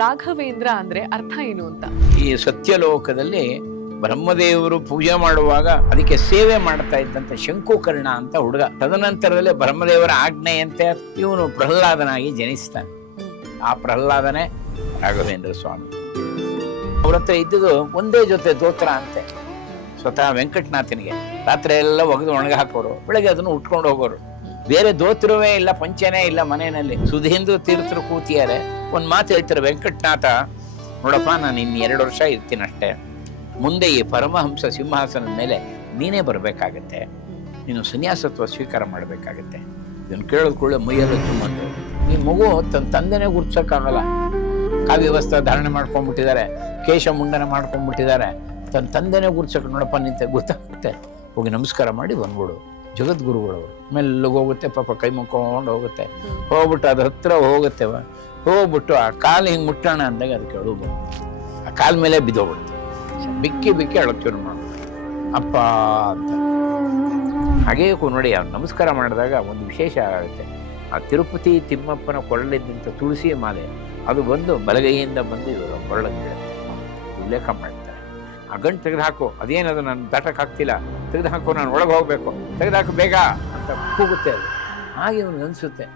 ರಾಘವೇಂದ್ರ ಅಂದ್ರೆ ಅರ್ಥ ಏನು ಅಂತ? ಈ ಸತ್ಯಲೋಕದಲ್ಲಿ ಬ್ರಹ್ಮದೇವರು ಪೂಜೆ ಮಾಡುವಾಗ ಅದಕ್ಕೆ ಸೇವೆ ಮಾಡ್ತಾ ಇದ್ದಂತ ಶಂಕುಕರ್ಣ ಅಂತ ಹುಡುಗ. ತದನಂತರದಲ್ಲಿ ಬ್ರಹ್ಮದೇವರ ಆಜ್ಞೆಯಂತೆ ಇವನು ಪ್ರಹ್ಲಾದನಾಗಿ ಜನಿಸ್ತಾನೆ. ಆ ಪ್ರಹ್ಲಾದನೇ ರಾಘವೇಂದ್ರ ಸ್ವಾಮಿ. ಅವ್ರ ಹತ್ರ ಇದ್ದುದು ಒಂದೇ ಜೊತೆ ದೋತ್ರ ಅಂತೆ. ಸ್ವತಃ ವೆಂಕಟನಾಥನಿಗೆ ರಾತ್ರಿ ಎಲ್ಲ ಒಗೆದು ಒಣಗ ಹಾಕೋರು, ಬೆಳಗ್ಗೆ ಅದನ್ನು ಉಟ್ಕೊಂಡು ಹೋಗೋರು. ಬೇರೆ ದೋತ್ರವೇ ಇಲ್ಲ, ಪಂಚನೇ ಇಲ್ಲ ಮನೆಯಲ್ಲಿ. ಸುಧೀಂದ್ರ ತೀರ್ಥರು ಕೂತಿಯಾರೆ. ಒಂದ್ ಮಾತು ಹೇಳ್ತಾರೆ ವೆಂಕಟನಾಥ, ನೋಡಪ್ಪ ನಾನು ಇನ್ನು 2 ವರ್ಷ ಇರ್ತೀನಿ ಅಷ್ಟೇ, ಮುಂದೆ ಈ ಪರಮಹಂಸ ಸಿಂಹಾಸನದ ಮೇಲೆ ನೀನೇ ಬರಬೇಕಾಗತ್ತೆ, ನೀನು ಸನ್ಯಾಸತ್ವ ಸ್ವೀಕಾರ ಮಾಡಬೇಕಾಗತ್ತೆ. ಇದನ್ನು ಕೇಳೋದ್ ಕೂಡಲೇ ಮೈಯೆಲ್ಲ ತುಂಬಂದು, ಈ ಮಗು ತನ್ನ ತಂದೆನೇ ಗುರ್ಸಕ್ಕಾಗಲ್ಲ, ಕಾವ್ಯವಸ್ತ್ರ ಧಾರಣೆ ಮಾಡ್ಕೊಂಡ್ಬಿಟ್ಟಿದ್ದಾರೆ, ಕೇಶ ಮುಂಡನ ಮಾಡ್ಕೊಂಡ್ಬಿಟ್ಟಿದ್ದಾರೆ, ತನ್ನ ತಂದೆನೇ ಗುರ್ಸಕ್ಕೆ ನೋಡಪ್ಪ ನಿಂತೆ ಗೊತ್ತಾಗುತ್ತೆ, ಹೋಗಿ ನಮಸ್ಕಾರ ಮಾಡಿ ಬಂದ್ಬಿಡು. ಜಗದ್ಗುರುಗಳವರು ಮೆಲ್ಲಗೆ ಹೋಗುತ್ತೆ, ಪಾಪ ಕೈ ಮುಕ್ಕೊಂಡು ಹೋಗುತ್ತೆ, ಹೋಗ್ಬಿಟ್ಟು ಅದ್ರ ಹತ್ರ ಹೋಗುತ್ತೆ, ಹೋಗ್ಬಿಟ್ಟು ಆ ಕಾಲು ಹಿಂಗೆ ಮುಟ್ಟೋಣ ಅಂದಾಗ ಅದಕ್ಕೆ ಅಳು ಬಂದು ಆ ಕಾಲ ಮೇಲೆ ಬಿದ್ದೋಗ್ಬಿಡುತ್ತೆ. ಬಿಕ್ಕಿ ಬಿಕ್ಕಿ ಅಳಕ್ ಶುರು ಮಾಡ್ಬಿಡುತ್ತೆ ಅಪ್ಪ ಅಂತ. ಹಾಗೇ ನೋಡಿ ಅವ್ನು ನಮಸ್ಕಾರ ಮಾಡಿದಾಗ ಒಂದು ವಿಶೇಷ ಆಗುತ್ತೆ. ಆ ತಿರುಪತಿ ತಿಮ್ಮಪ್ಪನ ಕೊರಳಿದ್ದಂಥ ತುಳಸಿ ಮಾಲೆ ಅದು ಬಂದು ಬಲಗೈಯಿಂದ ಬಂದು ಇವರು ಕೊರಳಿಗೆ ಉಲ್ಲೇಖ ಮಾಡ್ತಾರೆ. ಆ ಗಂಟು ತೆಗೆದು ಹಾಕು, ಅದೇನದು ನಾನು ದಾಟಕ್ಕೆ ಹಾಕ್ತಿಲ್ಲ, ತೆಗೆದು ಹಾಕು, ನಾನು ಒಳಗೆ ಹೋಗ್ಬೇಕು, ತೆಗೆದು ಬೇಗ ಅಂತ ಕೂಗುತ್ತೆ. ಅದು ಹಾಗೆ ಅವ್ನಿಗೆ ಅನಿಸುತ್ತೆ.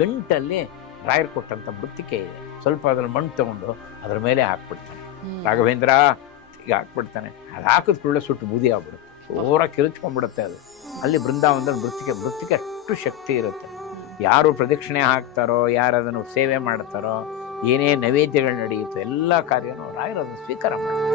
ಗಂಟಲ್ಲಿ ರಾಯರು ಕೊಟ್ಟಂಥ ಮೃತ್ತಿಕೆ ಇದೆ, ಸ್ವಲ್ಪ ಅದ್ರ ಮಣ್ಣು ತಗೊಂಡು ಅದ್ರ ಮೇಲೆ ಹಾಕ್ಬಿಡ್ತಾನೆ. ರಾಘವೇಂದ್ರ ಈಗ ಹಾಕ್ಬಿಡ್ತಾನೆ. ಅದು ಹಾಕಿದ ಕೂಡಲೇ ಸುಟ್ಟು ಬೂದಿ ಆಗ್ಬಿಡುತ್ತೆ, ಜೋರ ಕಿರುಚ್ಕೊಂಡ್ಬಿಡುತ್ತೆ. ಅದು ಅಲ್ಲಿ ಬೃಂದಾವನದಲ್ಲಿ ಮೃತ್ತಿಕೆ ಅಷ್ಟು ಶಕ್ತಿ ಇರುತ್ತೆ. ಯಾರು ಪ್ರದಕ್ಷಿಣೆ ಹಾಕ್ತಾರೋ, ಯಾರು ಅದನ್ನು ಸೇವೆ ಮಾಡ್ತಾರೋ, ಏನೇ ನೈವೇದ್ಯಗಳು ನಡೆಯುತ್ತೋ ಎಲ್ಲ ಕಾರ್ಯನೂ ರಾಯರು ಅದನ್ನು ಸ್ವೀಕಾರ ಮಾಡ್ತಾರೆ.